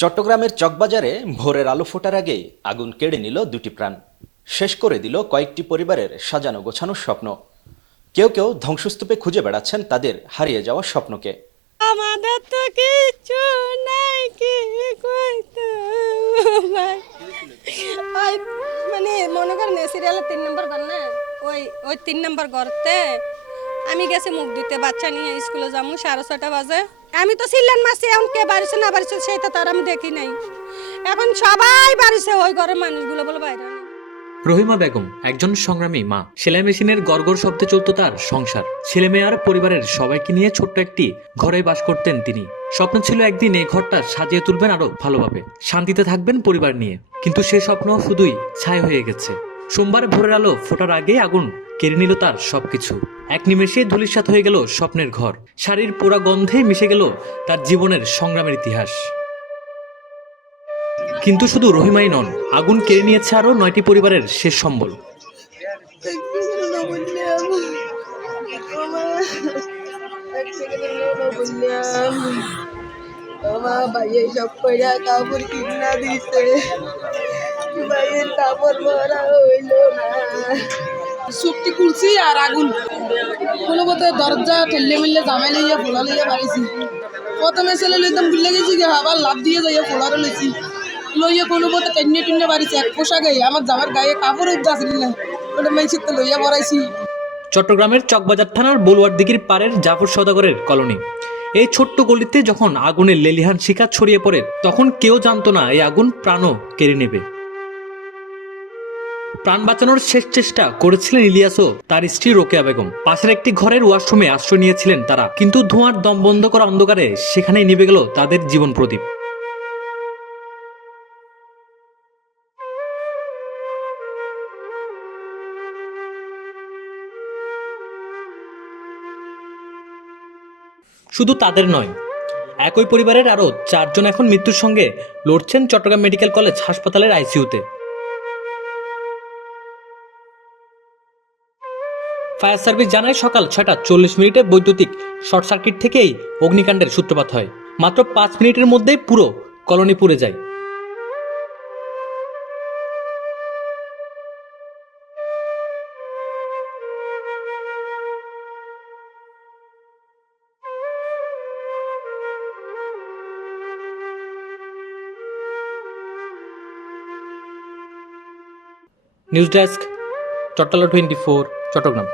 চট্টগ্রামের চকবাজারে ভোরের আলো ফোটার আগেই আগুন কেড়ে নিল দুটি প্রাণ। শেষ করে দিল কয়েকটি পরিবারের সাজানো গোছানো স্বপ্ন। কেউ কেউ ধ্বংসস্তূপে খুঁজে বেড়াচ্ছেন তাদের হারিয়ে যাওয়া স্বপ্নকে। আমাদের তো কিছু নাই, কি মানে মনে করেন সিরিয়ালের তিন নম্বর ঘর ওই ওই তিন নম্বর ঘরতে আমি গেছি মুখ দিতে বাচ্চা নিয়ে স্কুলে যাব, সাড়ে ছটা বাজে। আমি তো সিলেন মাসে, এখন কে বাড়িছে না বাড়িছে সেটা তো আর আমি দেখি নাই। এখন সবাই বাড়িছে ওই ঘরের মানুষগুলো বলে বাইরে রহিমা বেগম, একজন সংগ্রামী মা। সেলাই মেশিনের গড়গড় শব্দে চলত তার সংসার। ছেলে মেয়ে আর পরিবারের সবাইকে নিয়ে ছোট্ট একটি ঘরে বাস করতেন তিনি। স্বপ্ন ছিল একদিন এই ঘরটা সাজিয়ে তুলবেন আরও ভালোভাবে। শান্তিতে থাকবেন পরিবার নিয়ে। কিন্তু সেই স্বপ্ন শুধুই ছাই হয়ে গেছে। সোমবার ভোরের আলো ফোটার আগেই আগুন কেড়ে নিল তার সবকিছু। এক নিমেষে ধুলিসাৎ হয়ে গেল স্বপ্নের ঘর। শাড়ির পোড়া গন্ধে মিশে গেল তার জীবনের সংগ্রামের ইতিহাস। কিন্তু শুধু রহিমাই নন, আগুন কেড়ে নিয়েছে আরও নয়টি পরিবারের শেষ সম্বল। কাপড় কিনা ভাইয়ের কাপড় ভরা হইল না সুপটি খুলছি আর আগুন। কোনো মতে দরজা ঠেললে মিললে জামাই লইয়া, ফোলা লইয়া বাড়িছি। প্রথমে ছেলে লইতাম ভুলে গেছি যে আবার লাভ দিয়ে যাইয়া ফোলারে লইছি লইয়া কোনো মতে টেনে টেনে বাড়িছি, এক পোশাকে। আমার জামার গায়ে কাপড় উদ্দা আসলি না। ওটা মেয়েছিতে লইয়া বড়াইছি চট্টগ্রামের চকবাজার থানার বলুয়ার দিঘির পাড়ের জাফর সদাগরের কলোনি। এই ছোট্ট গলিতে যখন আগুনের লেলিহান শিকার ছড়িয়ে পড়ে, তখন কেউ জানতো না এই আগুন প্রাণও কেড়ে নেবে। প্রাণ বাঁচানোর শেষ চেষ্টা করেছিলেন ইলিয়াসও, তার স্ত্রী রোকেয়া বেগম। পাশের একটি ঘরের ওয়াশরুমে আশ্রয় নিয়েছিলেন তারা। কিন্তু ধোঁয়ার দম বন্ধ করা অন্ধকারে সেখানেই নিভে গেল তাদের জীবন প্রদীপ। শুধু তাদের নয়, একই পরিবারের আরও চারজন এখন মৃত্যুর সঙ্গে লড়ছেন চট্টগ্রাম মেডিকেল কলেজ হাসপাতালের আইসিইউতে। ফায়ার সার্ভিস জানায় সকাল ছয়টা চল্লিশ মিনিটে বৈদ্যুতিক শর্ট সার্কিট থেকেই অগ্নিকাণ্ডের সূত্রপাত হয়। মাত্র পাঁচ মিনিটের মধ্যেই পুরো কলোনি পুড়ে যায়। News desk Chattala twenty four, Chattogram.